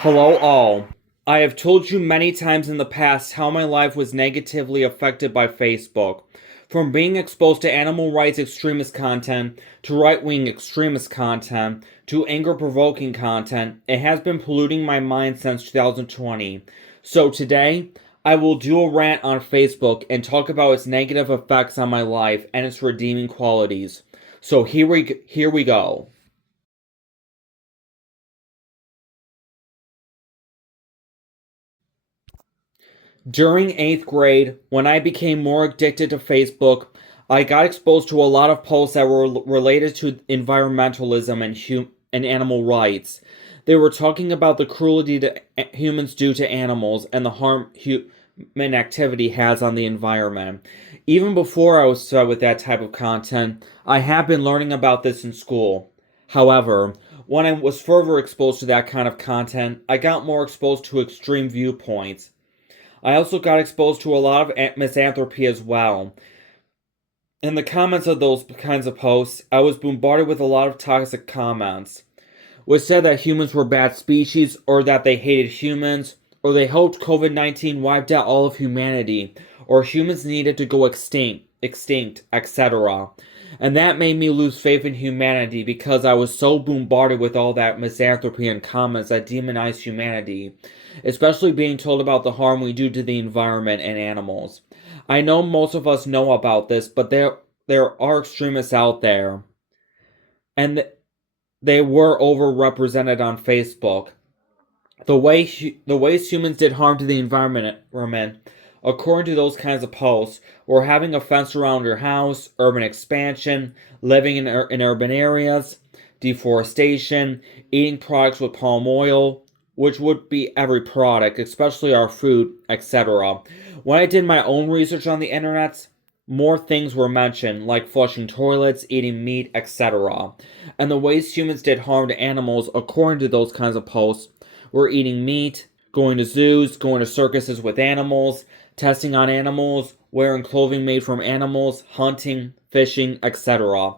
Hello, all. I have told you many times in the past how my life was negatively affected by Facebook. From being exposed to animal rights extremist content, to right wing extremist content, to anger provoking content, it has been polluting my mind since 2020. So today, I will do a rant on Facebook and talk about its negative effects on my life and its redeeming qualities. So here we go. During 8th grade, when I became more addicted to Facebook, I got exposed to a lot of posts that were related to environmentalism and animal rights. They were talking about the cruelty that humans do to animals and the harm human activity has on the environment. Even before I was fed with that type of content, I have been learning about this in school. However, when I was further exposed to that kind of content, I got more exposed to extreme viewpoints. I also got exposed to a lot of misanthropy as well. In the comments of those kinds of posts, I was bombarded with a lot of toxic comments, which said that humans were bad species, or that they hated humans, or they hoped COVID 19 wiped out all of humanity, or humans needed to go extinct, etc. And that made me lose faith in humanity because I was so bombarded with all that misanthropy and comments that demonized humanity, especially being told about the harm we do to the environment and animals. I know most of us know about this, but there are extremists out there, and they were overrepresented on Facebook. The ways humans did harm to the environment, according to those kinds of posts, were having a fence around your house, urban expansion, living in urban areas, deforestation, eating products with palm oil, which would be every product, especially our food, etc. When I did my own research on the internet, more things were mentioned, like flushing toilets, eating meat, etc. And the ways humans did harm to animals, according to those kinds of posts, were eating meat, going to zoos, going to circuses with animals, testing on animals, wearing clothing made from animals, hunting, fishing, etc.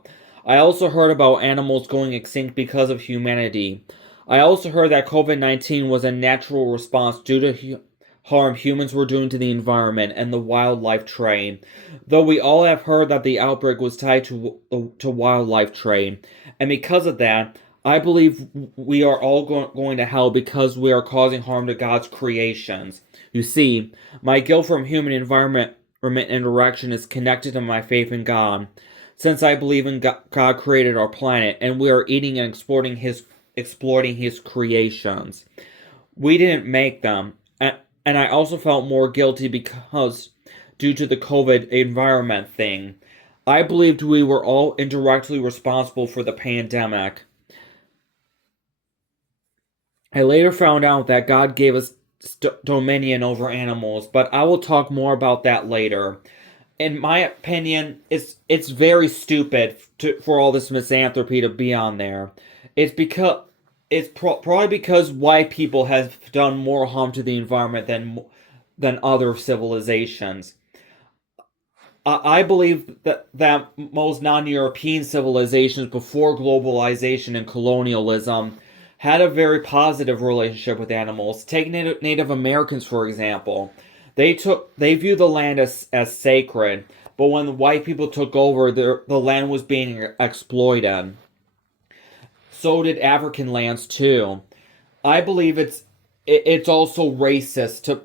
I also heard about animals going extinct because of humanity. I also heard that COVID 19 was a natural response due to harm humans were doing to the environment and the wildlife trade. Though we all have heard that the outbreak was tied to wildlife trade, and because of that, I believe we are all going to hell because we are causing harm to God's creations. You see, my guilt from human environment interaction is connected to my faith in God. Since I believe in God created our planet and we are eating and exploiting his creations. We didn't make them. And I also felt more guilty because due to the COVID environment thing. I believed we were all indirectly responsible for the pandemic. I later found out that God gave us dominion over animals, but I will talk more about that later. In my opinion, it's very stupid for all this misanthropy to be on there. It's because probably because white people have done more harm to the environment than other civilizations. I believe that most non-European civilizations before globalization and colonialism had a very positive relationship with animals. Take Native Americans for example. They viewed the land as sacred, but when the white people took over, the land was being exploited. So did African lands too. I believe it's also racist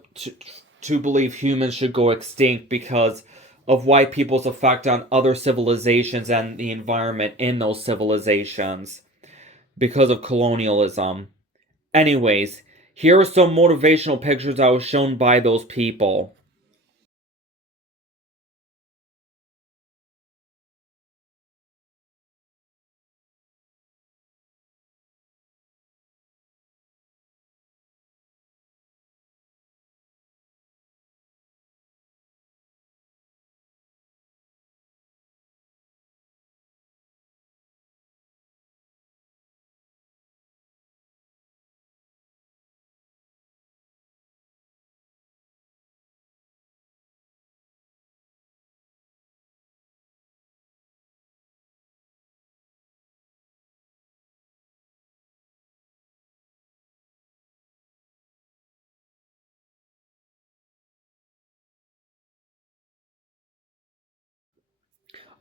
to believe humans should go extinct because of white people's effect on other civilizations and the environment in those civilizations because of colonialism. Anyways, here are some motivational pictures I was shown by those people.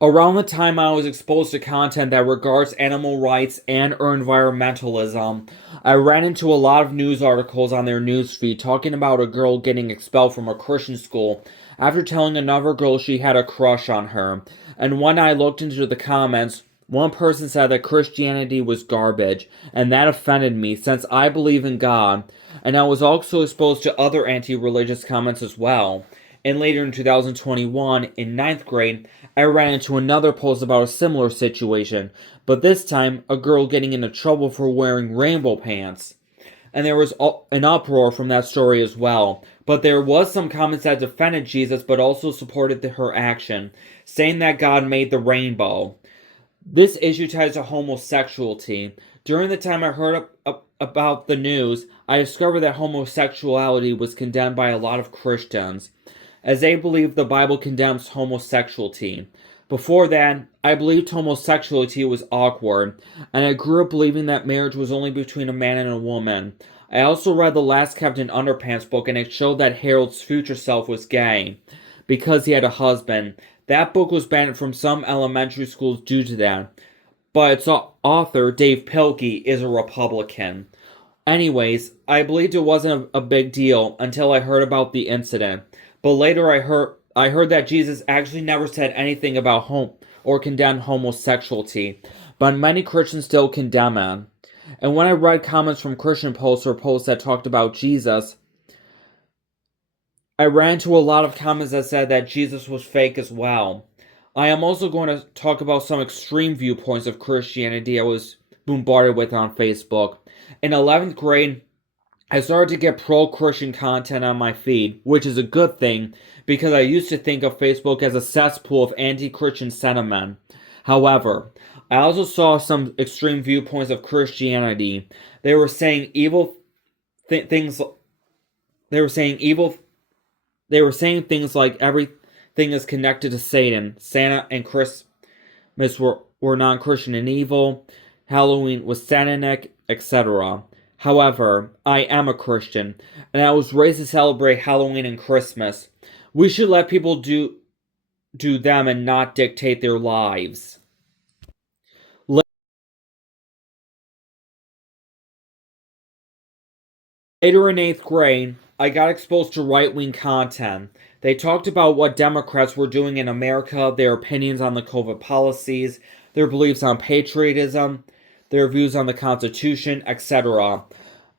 Around the time I was exposed to content that regards animal rights and or environmentalism, I ran into a lot of news articles on their newsfeed talking about a girl getting expelled from a Christian school after telling another girl she had a crush on her. And when I looked into the comments, one person said that Christianity was garbage, and that offended me since I believe in God, and I was also exposed to other anti-religious comments as well. And later in 2021, in ninth grade, I ran into another post about a similar situation, but this time, a girl getting into trouble for wearing rainbow pants. And there was an uproar from that story as well. But there was some comments that defended Jesus but also supported her action, saying that God made the rainbow. This issue ties to homosexuality. During the time I heard about the news, I discovered that homosexuality was condemned by a lot of Christians, as they believe the Bible condemns homosexuality. Before that, I believed homosexuality was awkward, and I grew up believing that marriage was only between a man and a woman. I also read The Last Captain Underpants book, and it showed that Harold's future self was gay, because he had a husband. That book was banned from some elementary schools due to that, but its author, Dave Pilkey, is a Republican. Anyways, I believed it wasn't a big deal until I heard about the incident. But later I heard that Jesus actually never said anything about or condemned homosexuality, but many Christians still condemn it. And when I read comments from Christian posts or posts that talked about Jesus, I ran into a lot of comments that said that Jesus was fake as well. I am also going to talk about some extreme viewpoints of Christianity I was bombarded with on Facebook. In 11th grade, I started to get pro-Christian content on my feed, which is a good thing because I used to think of Facebook as a cesspool of anti-Christian sentiment. However, I also saw some extreme viewpoints of Christianity. They were saying things. They were saying things like everything is connected to Satan. Santa and Christmas were non-Christian and evil. Halloween was satanic, etc. However, I am a Christian, and I was raised to celebrate Halloween and Christmas. We should let people do them and not dictate their lives. Later in 8th grade, I got exposed to right-wing content. They talked about what Democrats were doing in America, their opinions on the COVID policies, their beliefs on patriotism, their views on the Constitution, etc.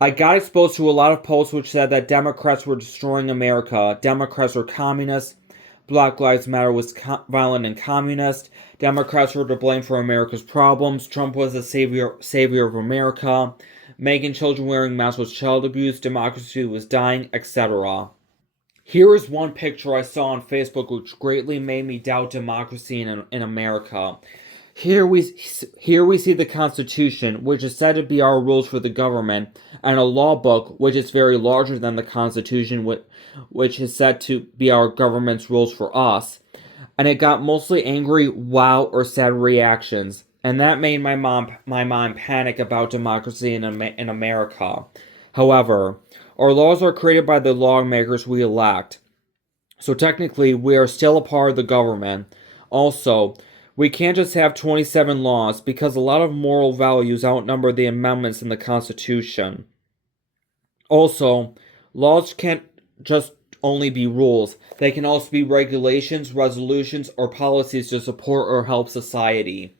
I got exposed to a lot of posts which said that Democrats were destroying America, Democrats were communists, Black Lives Matter was violent and communist, Democrats were to blame for America's problems, Trump was the savior of America, making children wearing masks was child abuse, democracy was dying, etc. Here is one picture I saw on Facebook which greatly made me doubt democracy in America. Here we see the Constitution, which is said to be our rules for the government, and a law book, which is very larger than the Constitution, which is said to be our government's rules for us. And it got mostly angry, wow, or sad reactions. And that made my mom panic about democracy in America. However, our laws are created by the lawmakers we elect. So technically, we are still a part of the government. Also, we can't just have 27 laws because a lot of moral values outnumber the amendments in the Constitution. Also, laws can't just only be rules. They can also be regulations, resolutions, or policies to support or help society.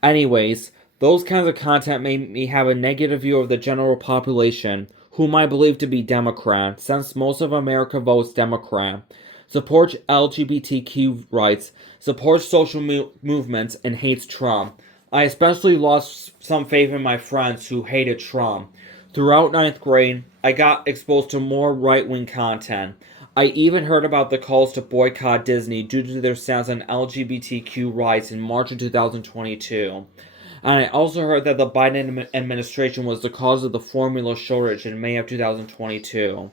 Anyways, those kinds of content made me have a negative view of the general population, whom I believe to be Democrat, since most of America votes Democrat, supports LGBTQ rights, supports social movements, and hates Trump. I especially lost some faith in my friends who hated Trump. Throughout 9th grade, I got exposed to more right-wing content. I even heard about the calls to boycott Disney due to their stance on LGBTQ rights in March of 2022. And I also heard that the Biden administration was the cause of the formula shortage in May of 2022.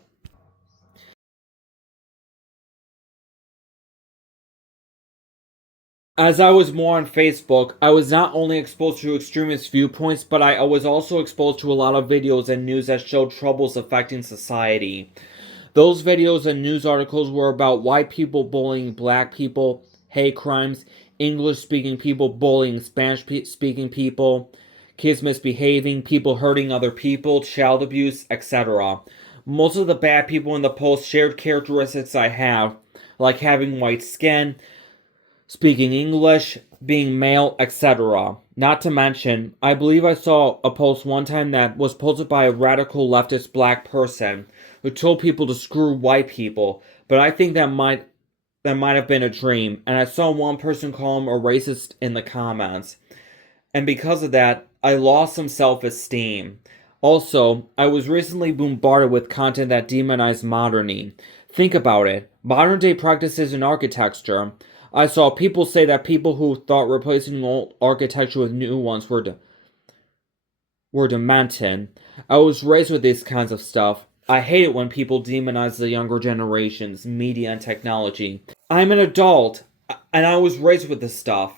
As I was more on Facebook, I was not only exposed to extremist viewpoints, but I was also exposed to a lot of videos and news that showed troubles affecting society. Those videos and news articles were about white people bullying black people, hate crimes, English-speaking people bullying Spanish-speaking people, kids misbehaving, people hurting other people, child abuse, etc. Most of the bad people in the post shared characteristics I have, like having white skin, speaking English, being male, etc. Not to mention, I believe I saw a post one time that was posted by a radical leftist black person who told people to screw white people, but I think that might have been a dream, and I saw one person call him a racist in the comments. And because of that, I lost some self-esteem. Also, I was recently bombarded with content that demonized modernity. Think about it. Modern day practices in architecture. I saw people say that people who thought replacing old architecture with new ones were demented. I was raised with these kinds of stuff. I hate it when people demonize the younger generations, media, and technology. I'm an adult, and I was raised with this stuff.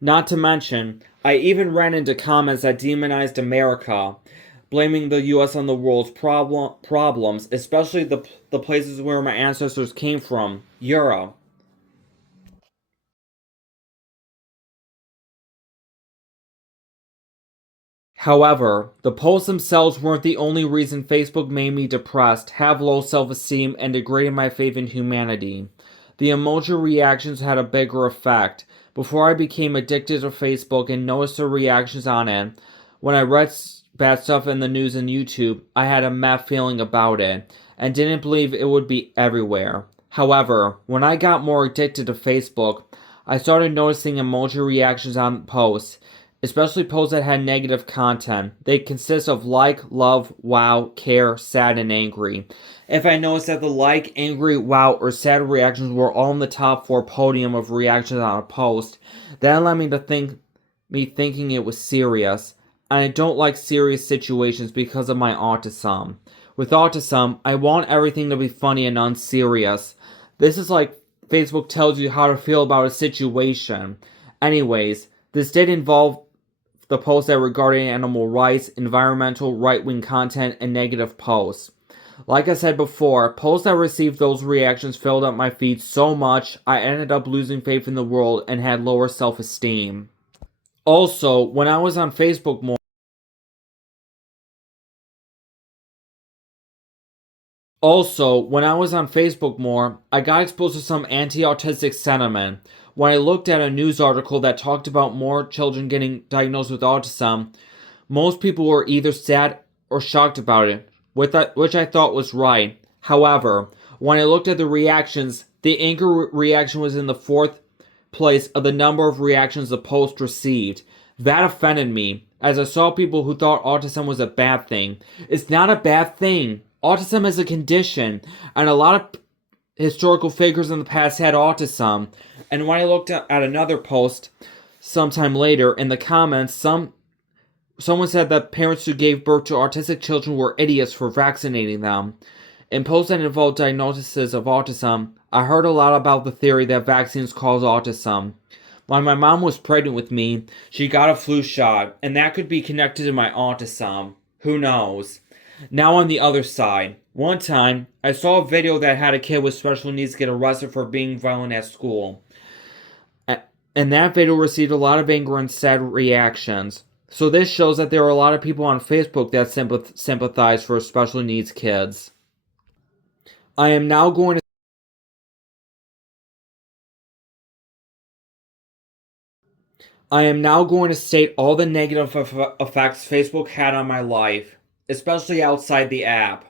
Not to mention, I even ran into comments that demonized America, blaming the US on the world's problems, especially the places where my ancestors came from, Europe. However, the posts themselves weren't the only reason Facebook made me depressed, have low self-esteem, and degraded my faith in humanity. The emoji reactions had a bigger effect. Before I became addicted to Facebook and noticed the reactions on it, when I read bad stuff in the news and YouTube, I had a mad feeling about it, and didn't believe it would be everywhere. However, when I got more addicted to Facebook, I started noticing emoji reactions on posts, especially posts that had negative content. They consist of like, love, wow, care, sad, and angry. If I noticed that the like, angry, wow, or sad reactions were all in the top 4 podium of reactions on a post, that led me thinking it was serious. And I don't like serious situations because of my autism. With autism, I want everything to be funny and unserious. This is like Facebook tells you how to feel about a situation. Anyways, this did involve the posts that regarded animal rights, environmental, right-wing content, and negative posts. Like I said before, posts that received those reactions filled up my feed so much, I ended up losing faith in the world and had lower self-esteem. Also, when I was on Facebook more, I got exposed to some anti-autistic sentiment. When I looked at a news article that talked about more children getting diagnosed with autism, most people were either sad or shocked about it, which I thought was right. However, when I looked at the reactions, the anger reaction was in the 4th place of the number of reactions the post received. That offended me, as I saw people who thought autism was a bad thing. It's not a bad thing. Autism is a condition, and a lot of historical figures in the past had autism. And when I looked at another post sometime later, in the comments, someone said that parents who gave birth to autistic children were idiots for vaccinating them. In posts that involved diagnoses of autism, I heard a lot about the theory that vaccines cause autism. When my mom was pregnant with me, she got a flu shot, and that could be connected to my autism. Who knows? Now on the other side, one time, I saw a video that had a kid with special needs get arrested for being violent at school. And that video received a lot of anger and sad reactions. So this shows that there are a lot of people on Facebook that sympathize for special needs kids. I am now going to state all the negative effects Facebook had on my life, especially outside the app.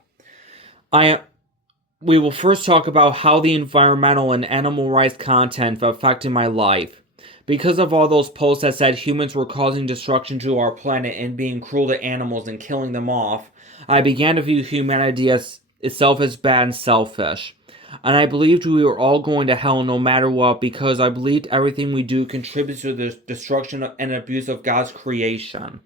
We will first talk about how the environmental and animal rights content affected my life. Because of all those posts that said humans were causing destruction to our planet and being cruel to animals and killing them off, I began to view humanity itself as bad and selfish. And I believed we were all going to hell no matter what, because I believed everything we do contributes to the destruction and abuse of God's creation.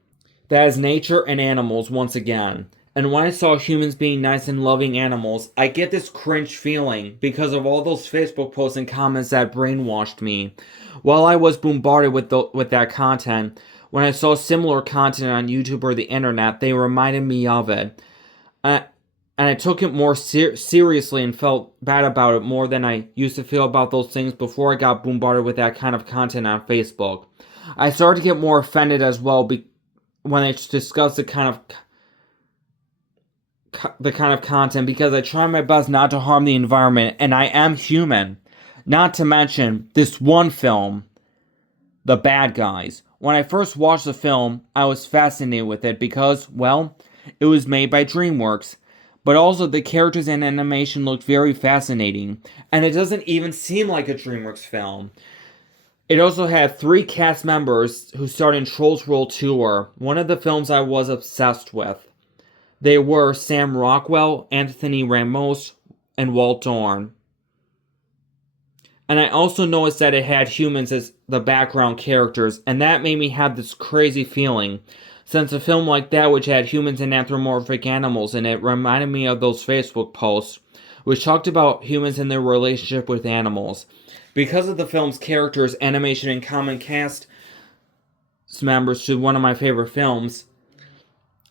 That is nature and animals once again. And when I saw humans being nice and loving animals, I get this cringe feeling because of all those Facebook posts and comments that brainwashed me. While I was bombarded with that content, when I saw similar content on YouTube or the internet, they reminded me of it. and I took it more seriously and felt bad about it more than I used to feel about those things before I got bombarded with that kind of content on Facebook. I started to get more offended as well when I discussed the kind of content, because I try my best not to harm the environment, and I am human. Not to mention this one film, The Bad Guys. When I first watched the film, I was fascinated with it because, well, it was made by DreamWorks. But also the characters and animation looked very fascinating, and it doesn't even seem like a DreamWorks film. It also had 3 cast members who starred in Trolls World Tour, one of the films I was obsessed with. They were Sam Rockwell, Anthony Ramos, and Walt Dorn. And I also noticed that it had humans as the background characters, and that made me have this crazy feeling. Since a film like that, which had humans and anthropomorphic animals in it, reminded me of those Facebook posts, which talked about humans and their relationship with animals. Because of the film's characters, animation, and common cast members to one of my favorite films,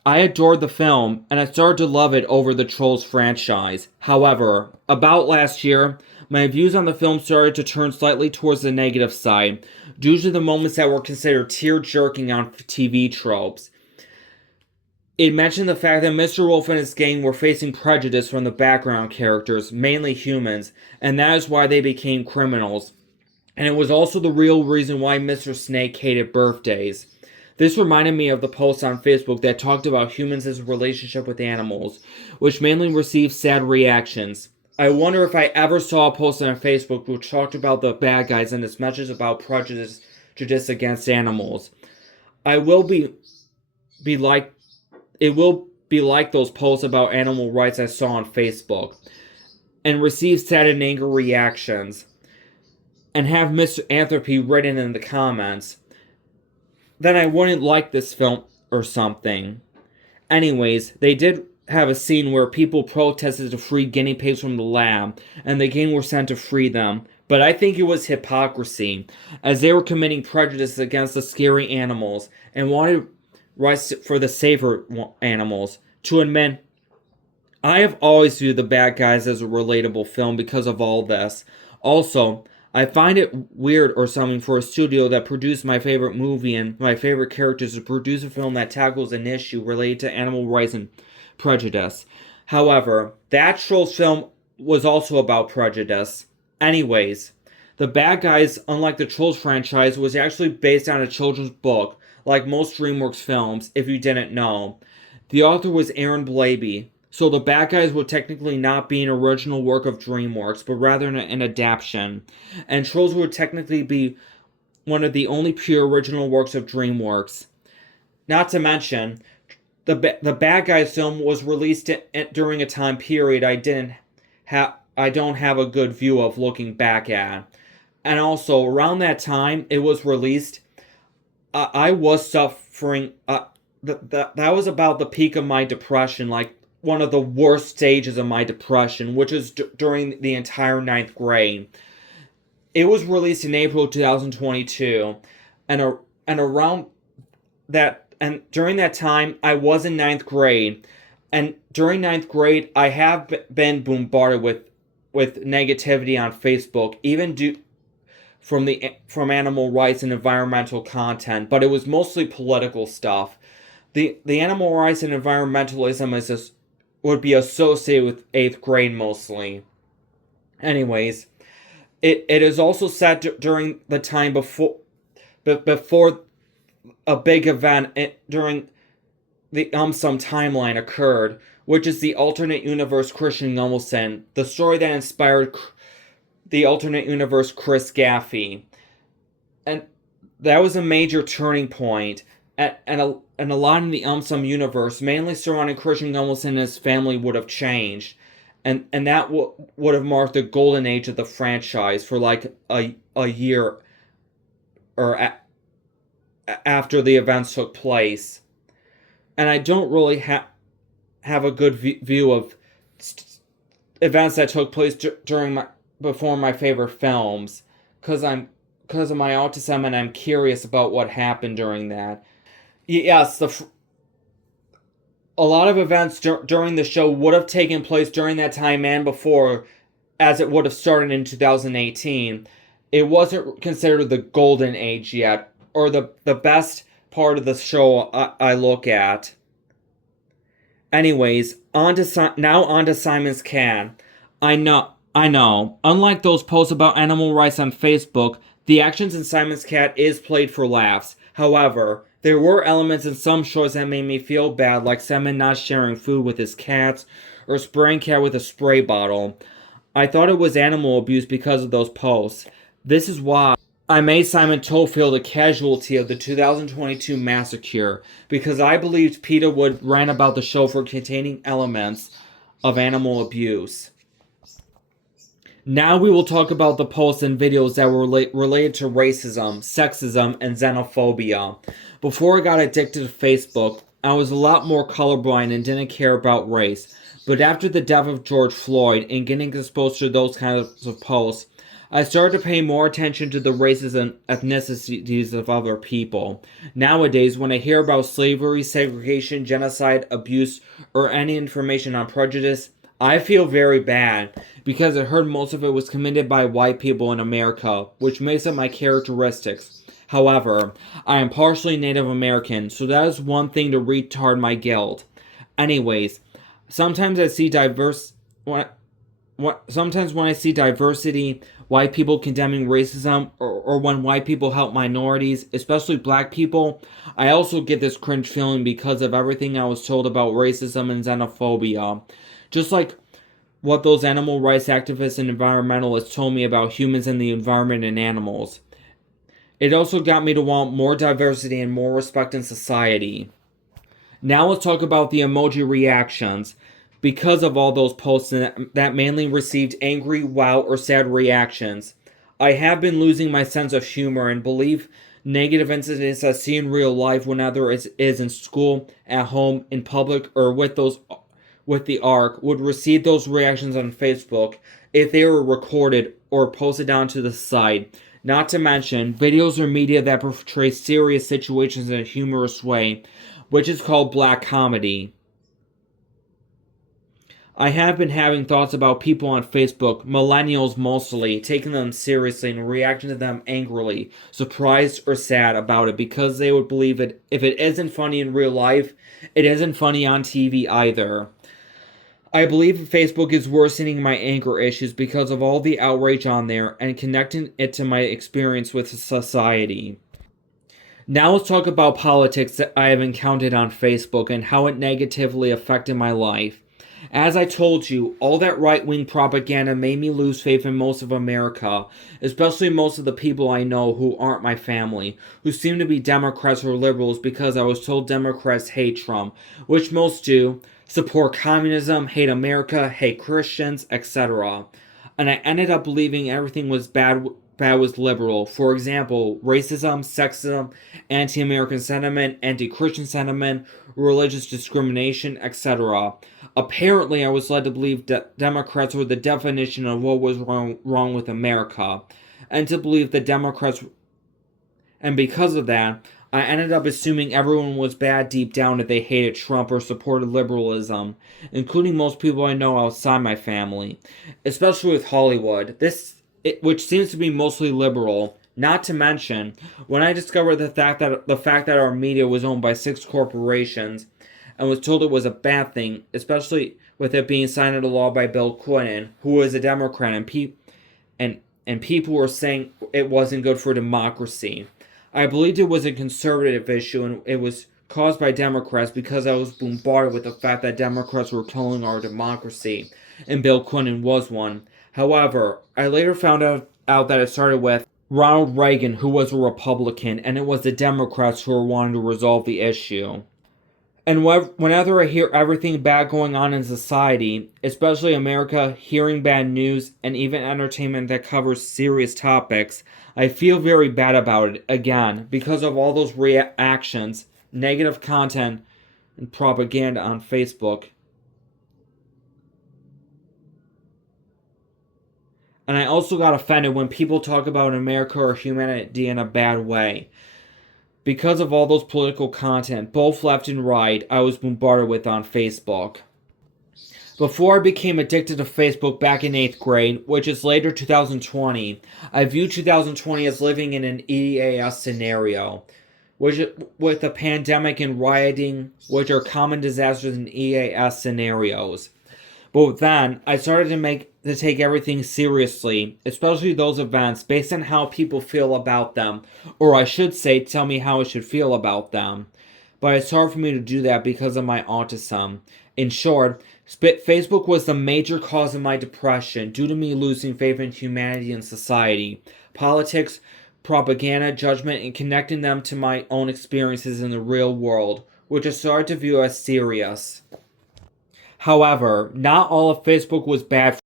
I adored the film, and I started to love it over the Trolls franchise. However, about last year, my views on the film started to turn slightly towards the negative side, due to the moments that were considered tear-jerking on TV tropes. It mentioned the fact that Mr. Wolf and his gang were facing prejudice from the background characters, mainly humans, and that is why they became criminals. And it was also the real reason why Mr. Snake hated birthdays. This reminded me of the post on Facebook that talked about humans' relationship with animals, which mainly received sad reactions. I wonder if I ever saw a post on Facebook which talked about the bad guys and its message about prejudice against animals. It will be like those posts about animal rights I saw on Facebook, and receive sad and angry reactions, and have Mr. Anthropy written in the comments. Then I wouldn't like this film or something. Anyways, they did have a scene where people protested to free guinea pigs from the lab, and the gang were sent to free them. But I think it was hypocrisy, as they were committing prejudice against the scary animals, and wanted rights for the safer animals. To admit, I have always viewed The Bad Guys as a relatable film because of all this. Also, I find it weird or something for a studio that produced my favorite movie and my favorite characters to produce a film that tackles an issue related to animal rights and prejudice. However, that Trolls film was also about prejudice. Anyways, The Bad Guys, unlike the Trolls franchise, was actually based on a children's book, like most DreamWorks films, if you didn't know. The author was Aaron Blabey, so The Bad Guys would technically not be an original work of DreamWorks, but rather an adaptation. And Trolls would technically be one of the only pure original works of DreamWorks. Not to mention, the Bad Guys film was released during a time period I don't have a good view of looking back at. And also, around that time it was released, I was suffering. That was about the peak of my depression, like one of the worst stages of my depression, which is during the entire 9th grade. It was released in April 2022, and around that, and during that time, I was in 9th grade, and during 9th grade, I have been bombarded with negativity on Facebook, even from animal rights and environmental content, but it was mostly political stuff. The animal rights and environmentalism would be associated with 8th grade mostly. Anyways, it is also set during the time before a big event during the some timeline occurred, which is the alternate universe Christian Gumbelson, the story that inspired the alternate universe Chris Gaffey. And that was a major turning point, and a lot in the universe, mainly surrounding Christian Gumbelson and his family, would have changed. And that would have marked the golden age of the franchise for like a year or after the events took place. And I don't really have a good view of events that took place before my favorite films, because of my autism, and I'm curious about what happened during that. Yes, A lot of events during the show would have taken place during that time and before, as it would have started in 2018. It wasn't considered the golden age yet, or the best part of the show I look at. Anyways, now on to Simon's Cat. I know. Unlike those posts about animal rights on Facebook, the actions in Simon's Cat is played for laughs. However, there were elements in some shows that made me feel bad, like Simon not sharing food with his cats, or spraying cat with a spray bottle. I thought it was animal abuse because of those posts. This is why I made Simon Toefield a casualty of the 2022 massacre, because I believed PETA would rant about the show for containing elements of animal abuse. Now we will talk about the posts and videos that were related to racism, sexism, and xenophobia. Before I got addicted to Facebook, I was a lot more colorblind and didn't care about race. But after the death of George Floyd and getting exposed to those kinds of posts, I started to pay more attention to the races and ethnicities of other people. Nowadays, when I hear about slavery, segregation, genocide, abuse, or any information on prejudice, I feel very bad, because I heard most of it was committed by white people in America, which makes up my characteristics. However, I am partially Native American, so that is one thing to retard my guilt. Anyways, sometimes I see sometimes when I see diversity, white people condemning racism, or when white people help minorities, especially black people, I also get this cringe feeling because of everything I was told about racism and xenophobia. Just like what those animal rights activists and environmentalists told me about humans and the environment and animals. It also got me to want more diversity and more respect in society. Now let's talk about the emoji reactions. Because of all those posts that mainly received angry, wow, or sad reactions, I have been losing my sense of humor and believe negative incidents I see in real life, whether it is in school, at home, in public, or with the ARC, would receive those reactions on Facebook if they were recorded or posted onto the site. Not to mention, videos or media that portray serious situations in a humorous way, which is called black comedy. I have been having thoughts about people on Facebook, millennials mostly, taking them seriously and reacting to them angrily, surprised or sad about it, because they would believe it. If it isn't funny in real life, it isn't funny on TV either. I believe Facebook is worsening my anger issues because of all the outrage on there and connecting it to my experience with society. Now let's talk about politics that I have encountered on Facebook and how it negatively affected my life. As I told you, all that right-wing propaganda made me lose faith in most of America, especially most of the people I know who aren't my family, who seem to be Democrats or liberals because I was told Democrats hate Trump, which most do, support communism, hate America, hate Christians, etc. And I ended up believing everything was bad was liberal. For example, racism, sexism, anti-American sentiment, anti-Christian sentiment, religious discrimination, etc. Apparently, I was led to believe that Democrats were the definition of what was wrong with America, and to believe that Democrats, and because of that, I ended up assuming everyone was bad deep down if they hated Trump or supported liberalism, including most people I know outside my family, especially with Hollywood. Which seems to be mostly liberal. Not to mention, when I discovered the fact that our media was owned by 6 corporations, and was told it was a bad thing, especially with it being signed into law by Bill Clinton, who was a Democrat, and people were saying it wasn't good for democracy. I believed it was a conservative issue, and it was caused by Democrats because I was bombarded with the fact that Democrats were killing our democracy, and Bill Clinton was one. However, I later found out that it started with Ronald Reagan, who was a Republican, and it was the Democrats who were wanting to resolve the issue. And whenever I hear everything bad going on in society, especially America, hearing bad news, and even entertainment that covers serious topics, I feel very bad about it, again, because of all those reactions, negative content, and propaganda on Facebook. And I also got offended when people talk about America or humanity in a bad way. Because of all those political content, both left and right, I was bombarded with on Facebook. Before I became addicted to Facebook back in 8th grade, which is later 2020, I viewed 2020 as living in an EAS scenario, which, with the pandemic and rioting, which are common disasters in EAS scenarios. But then, I started to take everything seriously, especially those events, based on how people feel about them, or I should say, tell me how I should feel about them. But it's hard for me to do that because of my autism. In short, Facebook was the major cause of my depression due to me losing faith in humanity and society, politics, propaganda, judgment, and connecting them to my own experiences in the real world, which I started to view as serious. However, not all of Facebook was bad.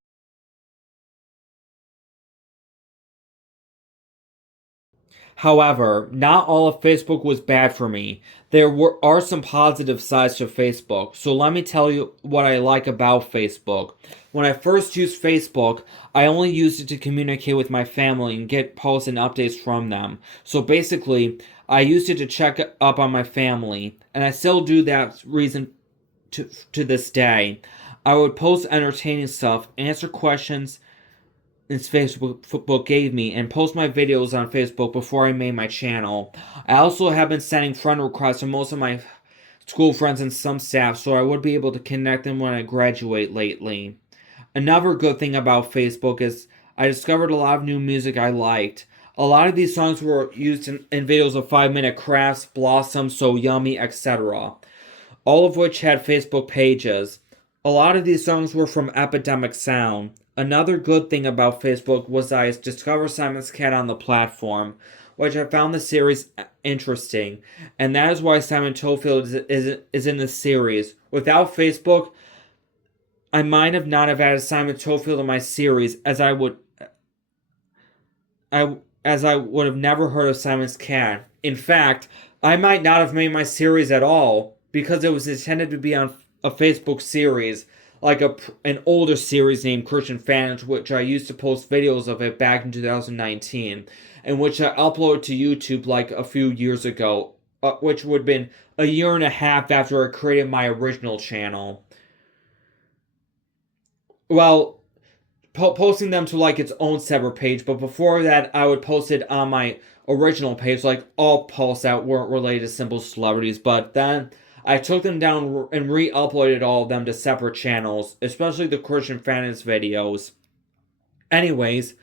However, not all of Facebook was bad for me. Are some positive sides to Facebook, so let me tell you what I like about Facebook. When I first used Facebook, I only used it to communicate with my family and get posts and updates from them. So basically, I used it to check up on my family, and I still do that reason to this day. I would post entertaining stuff, answer questions this Facebook gave me, and post my videos on Facebook before I made my channel. I also have been sending friend requests to most of my school friends and some staff, so I would be able to connect them when I graduate lately. Another good thing about Facebook is I discovered a lot of new music I liked. A lot of these songs were used in videos of 5-minute crafts, Blossom, So Yummy, etc., all of which had Facebook pages. A lot of these songs were from Epidemic Sound. Another good thing about Facebook was I discovered Simon's Cat on the platform, which I found the series interesting, and that is why Simon Tofield is in the series. Without Facebook, I might have not have added Simon Tofield in my series, as I would have never heard of Simon's Cat. In fact, I might not have made my series at all, because it was intended to be on a Facebook series, like an older series named Christian Fans, which I used to post videos of it back in 2019, and which I uploaded to YouTube like a few years ago, which would have been a year and a half after I created my original channel. Well, posting them to like its own separate page, but before that I would post it on my original page, like all posts that weren't related to simple celebrities, but then I took them down and re-uploaded all of them to separate channels, especially the Christian Fans videos. Anyways,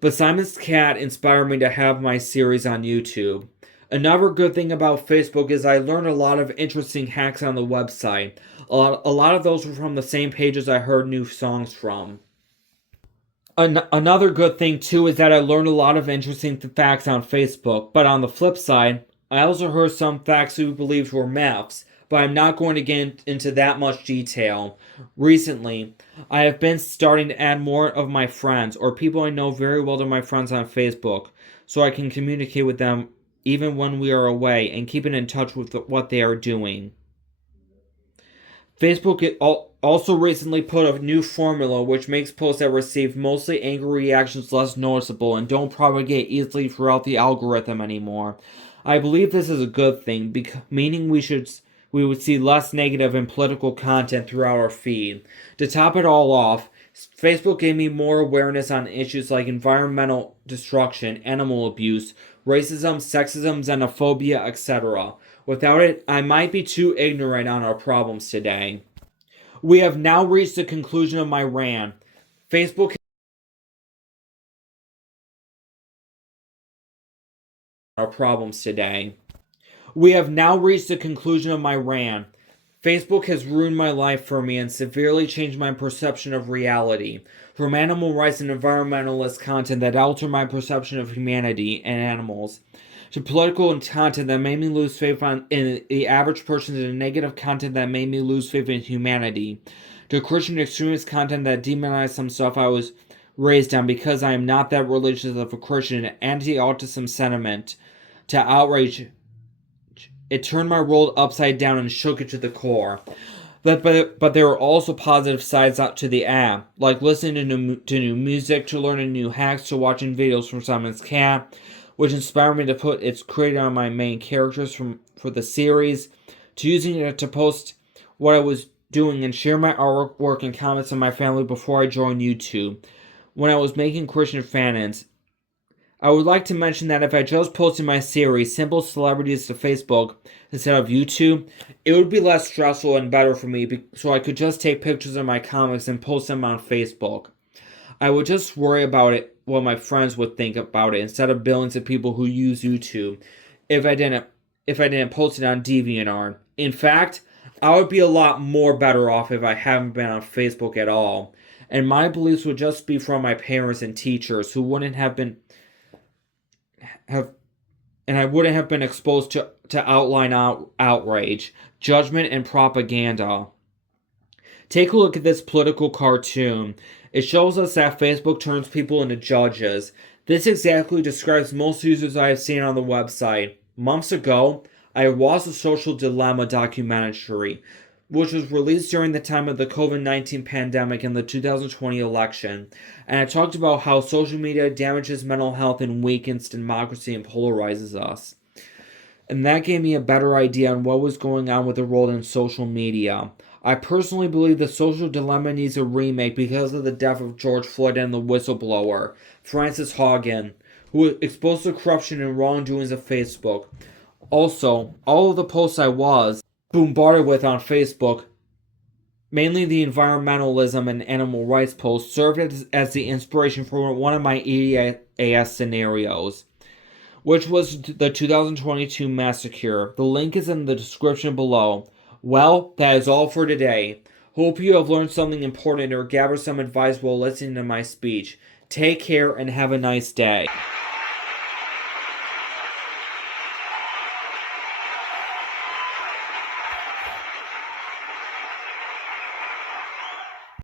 but Simon's Cat inspired me to have my series on YouTube. Another good thing about Facebook is I learned a lot of interesting hacks on the website. A lot of those were from the same pages I heard new songs from. Another good thing too is that I learned a lot of interesting facts on Facebook, but on the flip side, I also heard some facts we believed were myths, but I'm not going to get into that much detail. Recently, I have been starting to add more of my friends, or people I know very well to my friends on Facebook, so I can communicate with them even when we are away and keeping in touch with what they are doing. Facebook also recently put a new formula which makes posts that receive mostly angry reactions less noticeable and don't propagate easily throughout the algorithm anymore. I believe this is a good thing, meaning we would see less negative and political content throughout our feed. To top it all off, Facebook gave me more awareness on issues like environmental destruction, animal abuse, racism, sexism, xenophobia, etc. Without it, I might be too ignorant on our problems today. We have now reached the conclusion of my rant. Facebook our problems today. We have now reached the conclusion of my rant. Facebook has ruined my life for me and severely changed my perception of reality, from animal rights and environmentalist content that alter my perception of humanity and animals, to political content that made me lose faith in the average person, to negative content that made me lose faith in humanity, to Christian extremist content that demonized some stuff I was raised on because I am not that religious of a Christian, anti-autism sentiment, to outrage. It turned my world upside down and shook it to the core. But there are also positive sides out to the app, like listening to new music, to learning new hacks, to watching videos from Simon's Cat, which inspired me to put its credit on my main characters for the series, to using it to post what I was doing and share my artwork and comments on my family before I joined YouTube, when I was making Christian fanins. I would like to mention that if I just posted my series, Simple Celebrities, to Facebook instead of YouTube, it would be less stressful and better for me, so I could just take pictures of my comics and post them on Facebook. I would just worry about it, what my friends would think about it, instead of billions of people who use YouTube, if I didn't post it on DeviantArt. In fact, I would be a lot more better off if I haven't been on Facebook at all, and my beliefs would just be from my parents and teachers, who wouldn't have and I wouldn't have been exposed to outline outrage, judgment, and propaganda. Take a look at this political cartoon. It shows us that Facebook turns people into judges. This exactly describes most users I have seen on the website. Months ago, I watched the Social Dilemma documentary, which was released during the time of the COVID-19 pandemic and the 2020 election, and I talked about how social media damages mental health and weakens democracy and polarizes us. And that gave me a better idea on what was going on with the role in social media. I personally believe the Social Dilemma needs a remake because of the death of George Floyd and the whistleblower, Frances Haugen, who exposed the corruption and wrongdoings of Facebook. Also, all of the posts I was bombarded with on Facebook, mainly the environmentalism and animal rights posts, served as the inspiration for one of my EAS scenarios, which was the 2022 massacre. The link is in the description below. Well, that is all for today. Hope you have learned something important or gathered some advice while listening to my speech. Take care and have a nice day.